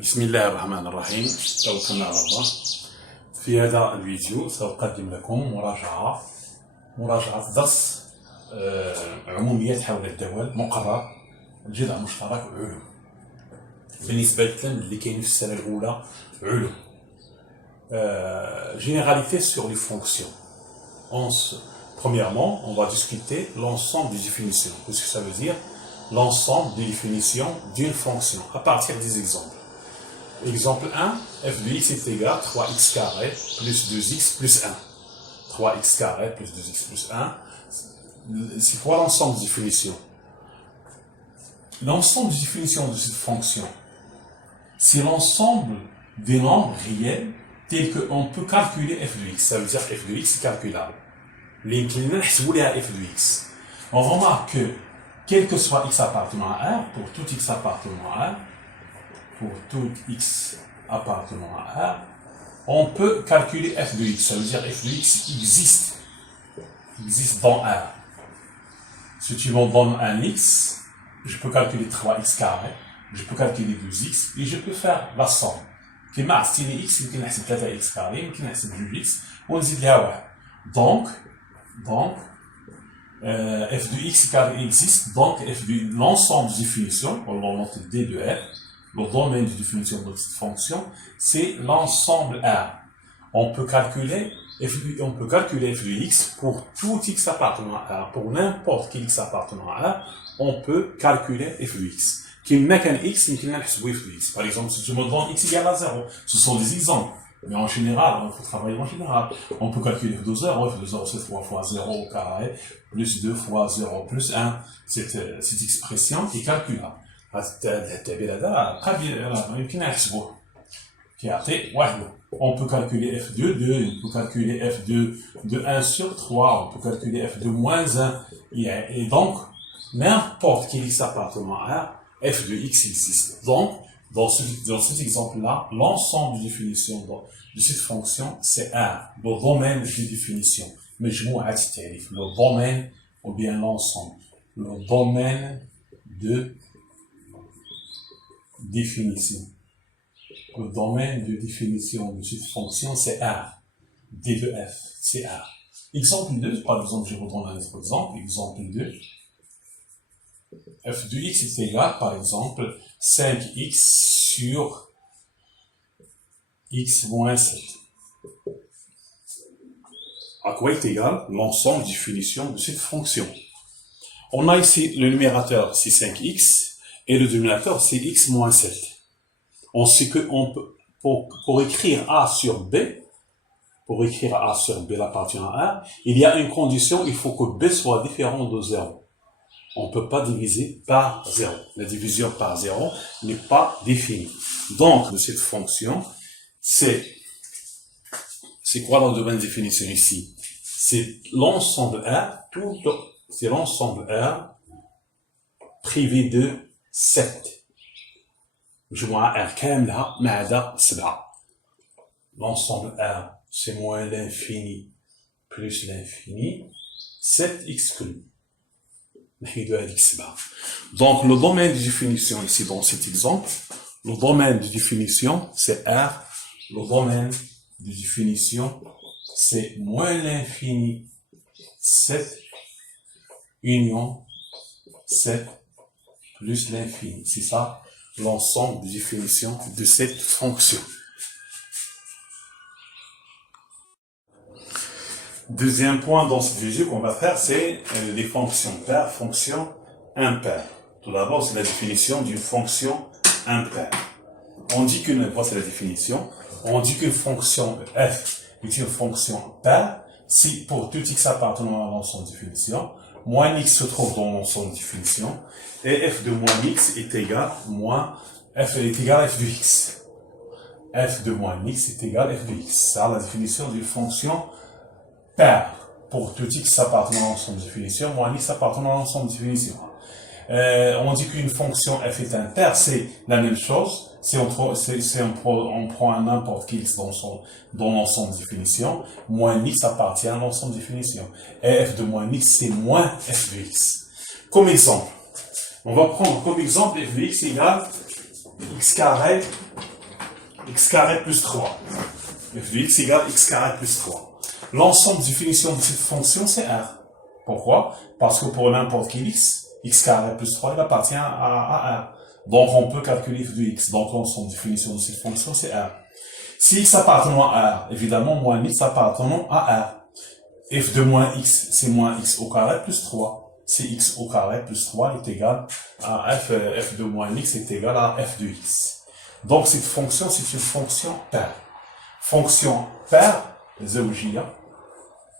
بسم الله الرحمن الرحيم. توكلنا على الله. في هذا الفيديو سأقدم لكم مراجعة درس عموميات حول الدول مقرر الجذع مشترك علوم. بالنسبة للتلاميذ اللي كاينين في السنة الأولى علوم. Généralité sur les fonctions. Premièrement, on va discuter l'ensemble des définitions. Qu'est-ce que ça veut dire? L'ensemble des définitions d'une fonction à partir des exemples. Exemple 1, f de x est égal à 3x carré plus 2x plus 1. 3x carré plus 2x plus 1. C'est quoi l'ensemble des définitions? L'ensemble des définitions de cette fonction, c'est l'ensemble des nombres réels tels qu'on peut calculer f de x. Ça veut dire f de x est calculable. f de x. On remarque que quel que soit x appartenant à R, pour tout x appartenant à R, on peut calculer f de x. Ça veut dire f de x existe dans R. Si tu me donnes un x, je peux calculer 3x carré, je peux calculer 2x, et je peux faire la somme. كما عطيني x يمكن نحسب 3x carré يمكن نحسب 2x ونزيد لها واحد. Donc f de x carré existe, donc f de l'ensemble des définitions, on va noter d de f, le domaine de définition de cette fonction, c'est l'ensemble R. On peut calculer f de x pour tout x appartenant à R, pour n'importe quel x appartenant à R, on peut calculer f de x. كما كان x يمكننا نحسبوا f de x. Par exemple, si je me donne x égale à 0, ce sont des exemples. Mais en général, on peut travailler en général. On peut calculer f de 0, f de 0 c'est 3 fois 0 au carré, plus 2 fois 0 plus 1. Cette expression est calculable. On peut calculer f de 2, on peut calculer f de 1 sur 3, on peut calculer f de moins 1. Et donc, n'importe quel x appartenant à R, f de x existe. Donc, dans cet exemple-là, l'ensemble de définition de cette fonction, c'est R, le domaine de définition. Mais je le domaine ou bien l'ensemble. Le domaine de définition. Le domaine de définition de cette fonction, c'est R. D de f, c'est R. Exemple 2, par exemple, je redonne un autre exemple. Exemple 2. f de x est égal, par exemple, 5x sur x moins 7. À quoi est égal l'ensemble de définition de cette fonction? On a ici le numérateur, c'est 5x, et le dénominateur, c'est x moins 7. On sait que pour écrire a sur b, l'appartenant à R, il y a une condition, il faut que b soit différent de 0. On ne peut pas diviser par 0. La division par 0 n'est pas définie. Donc, de cette fonction, c'est quoi le domaine de définition ici? C'est l'ensemble R, c'est l'ensemble R privé de 7. مجموعة R كاملة ما عدا 7. L'ensemble R, c'est moins l'infini plus l'infini, 7 exclu. Donc, le domaine de définition ici, dans cet exemple, le domaine de définition, c'est R. Le domaine de définition, c'est moins l'infini, 7, union, 7, plus l'infini. C'est ça, l'ensemble de définition de cette fonction. Deuxième point dans cette vidéo qu'on va faire, c'est les fonctions paires, fonctions impaires. Tout d'abord, c'est la définition d'une fonction impaire. On dit voici la définition. On dit qu'une fonction f est une fonction paire si pour tout x appartenant à l'ensemble de définition, moins x se trouve dans l'ensemble de définition, et f de moins x est égal à f de x. F de moins x est égal à f de x. C'est la définition d'une fonction paire pour tout x appartenant à l'ensemble de définition, moins x appartenant à l'ensemble de définition. On dit qu'une fonction f est impaire, c'est la même chose. Si on prend n'importe quel x dans l'ensemble de définition, moins x appartient à l'ensemble de définition. Et f de moins x, c'est moins f de x. Comme exemple, on va prendre comme exemple f de x égale x carré x carré plus 3. f de x égale x carré plus 3. L'ensemble de définition de cette fonction, c'est R. Pourquoi? Parce que pour n'importe quel x, x carré plus 3, il appartient à R. Donc, on peut calculer f de x. Donc, l'ensemble de définition de cette fonction, c'est R. Si x appartenant à R, évidemment, moins x appartenant à R. F de moins x, c'est moins x au carré plus 3. Si x au carré plus 3 est égal à f de moins x est égal à f de x. Donc, cette fonction, c'est une fonction paire. Fonction paire, زوجية.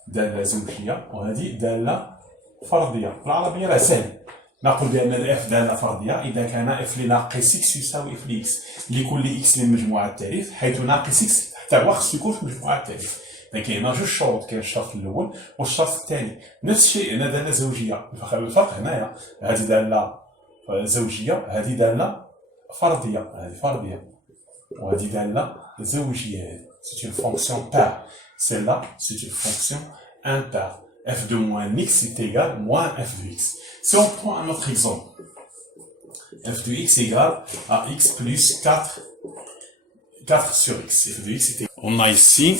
دالة زوجية، وهذه دالة فردية. بالعربية راه سهل. نقول بأن الاف دالة فردية إذا كان اف لناقص اكس يساوي اف لإكس لكل اكس من مجموعة التالف، حيث ناقص اكس حتى هو خصو يكون في مجموعة التالف. كاين جوج شروط، كاين الشرط الأول والشرط الثاني. نفس الشيء هنا دالة زوجية، الفرق هنايا هذه دالة زوجية، هذه دالة فردية، هذه فردية، وهذه دالة زوجية. C'est une fonction paire. Celle-là, c'est une fonction impaire. F de moins x est égal à moins f de x. Si on prend un autre exemple, f de x égale à x plus 4 sur x. F de x est égal. On a ici,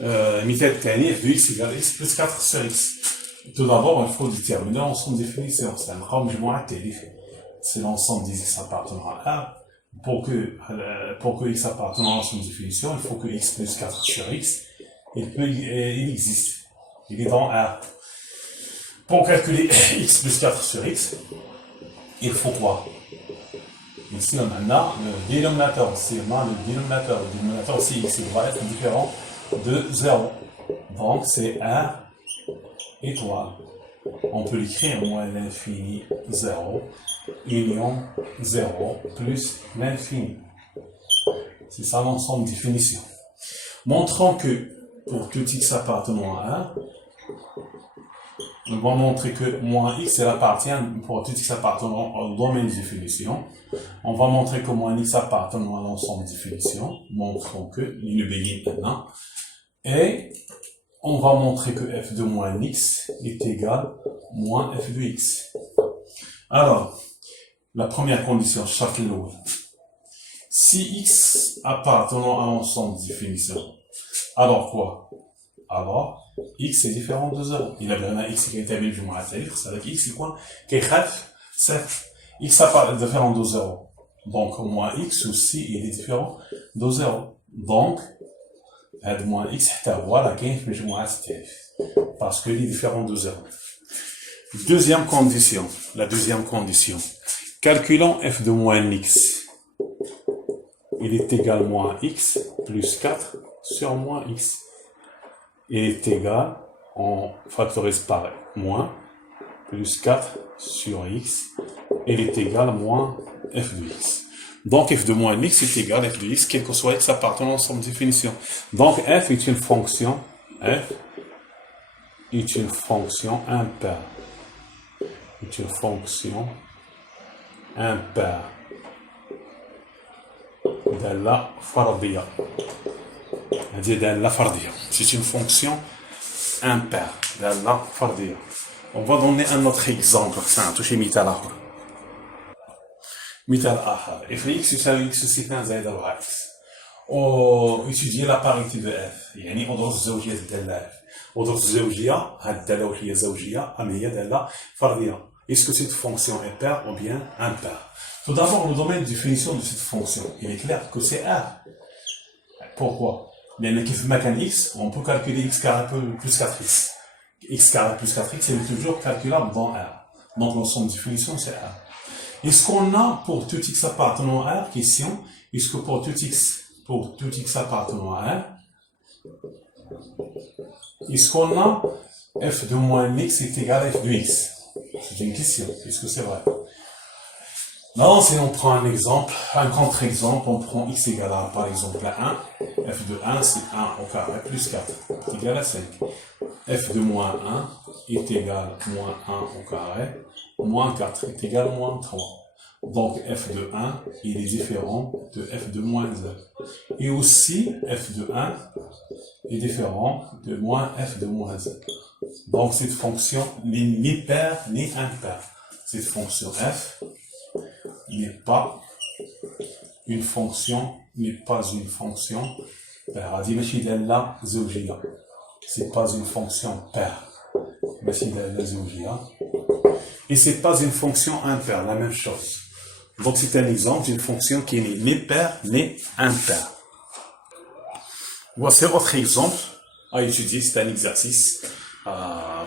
مثال الثاني f de x égale à x plus 4 sur x. Tout d'abord, il faut déterminer l'ensemble des définitions. C'est un grand مجموعة التالف. C'est l'ensemble des x appartenant à R. Pour que x appartienne à l'ensemble de définition, il faut que x plus 4 sur x, il existe. Il est dans R. Pour calculer x plus 4 sur x, il faut quoi? Ici, on a le dénominateur. Si on a le dénominateur, c'est x, il va être différent de 0. Donc, c'est R étoile. On peut l'écrire moins l'infini 0, union 0 plus l'infini. C'est ça l'ensemble de définition. Montrons que pour tout x appartenant à 1, on va montrer que moins x elle appartient pour tout x appartenant au domaine de définition. On va montrer que moins x appartenant à l'ensemble de définition. Montrons que l'unibéline maintenant. Et on va montrer que f de moins x est égal à moins f de x. Alors, la première condition, chaque lot. Si x appartenant à l'ensemble de définition, alors quoi? Alors, x est différent de 0. Il y a bien un x qui est établi du moins à tel, c'est avec x, c'est quoi? Qui est x apparaît différent de 0. Donc, moins x aussi, il est différent de 0. Donc, هذا moins x حتى هو راه كاين في مجموعة التالف parce que il est différent de 0. Deuxième condition, la deuxième condition. Calculons f de moins x. Il est égal à moins x plus 4 sur moins x. Il est égal, on factorise par moins, plus 4 sur x. Il est égal à moins f de x. Donc, f de moins x est égal à f de x, quel que soit x appartenant à l'ensemble de définition. Donc, f est une fonction, f est une fonction impaire. Est une fonction impaire. دالة فردية. هذه دالة فردية. C'est une fonction impaire. دالة فردية. On va donner un autre exemple. سنعطي مثال آخر. مثال آخر. f de x يساوي x أس 2 زائد 4 x. أو étudier la parité de f. يعني أدرس زوجية الدالة f. أدرس الزوجية. هذه الدالة وهي زوجية أم هي دالة فردية. Est-ce que cette fonction est paire ou bien impaire? Tout d'abord, le domaine de définition de cette fonction, il est clair que c'est R. Pourquoi? Bien, كيف ما كان x, on peut calculer x carré plus 4x. x carré plus 4x, c'est toujours calculable dans R. Donc, l'ensemble de définition, c'est R. Est-ce qu'on a pour tout x appartenant à R, question, est-ce que pour tout x appartenant à R, est-ce qu'on a f de moins x est égal à f de x? C'est une question, est-ce que c'est vrai? Non, si on prend un exemple, un contre-exemple, on prend x égale à, par exemple, à 1, f de 1, c'est 1 au carré, plus 4, est égal à 5. f de moins 1 est égal à moins 1 au carré, moins 4 est égal à moins 3. Donc, f de 1, il est différent de f de moins 1. Et aussi, f de 1 est différent de moins f de moins 1. Donc, cette fonction n'est ni paire ni impaire. Cette fonction f n'est pas une fonction n'est pas une fonction paire. هذه ماشي دالة زوجية. C'est pas une fonction paire. ماشي دالة زوجية. Et c'est pas une fonction impaire, la même chose. Donc c'est un exemple d'une fonction qui n'est ni paire ni impaire. Voici autre exemple à étudier, c'est un exercice.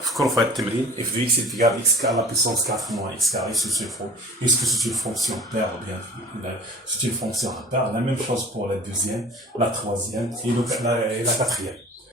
فكروا في هذا التمرين f de x est égal à x à la puissance 4 moins x carré sur ce fond. Est-ce que c'est une fonction paire ou bien c'est une fonction impaire? La même chose pour la deuxième, la troisième et la quatrième.